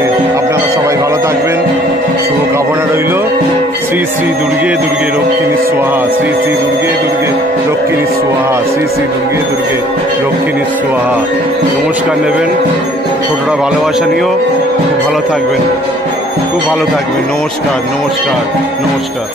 থেকে। আপনারা সবাই ভালো থাকবেন, শুভকামনা রইল। শ্রী শ্রী দুর্গে দুর্গে রক্ষিণী স্বাহা, শ্রী শ্রী দুর্গে দুর্গে রক্ষিণী স্বাহা, শ্রী শ্রী দুর্গে দুর্গে রক্ষিণী স্বাহা। নমস্কার নেবেন, ছোটরা ভালোবাসা নিয়েও খুব ভালো থাকবেন, খুব ভালো থাকবেন। নমস্কার, নমস্কার, নমস্কার।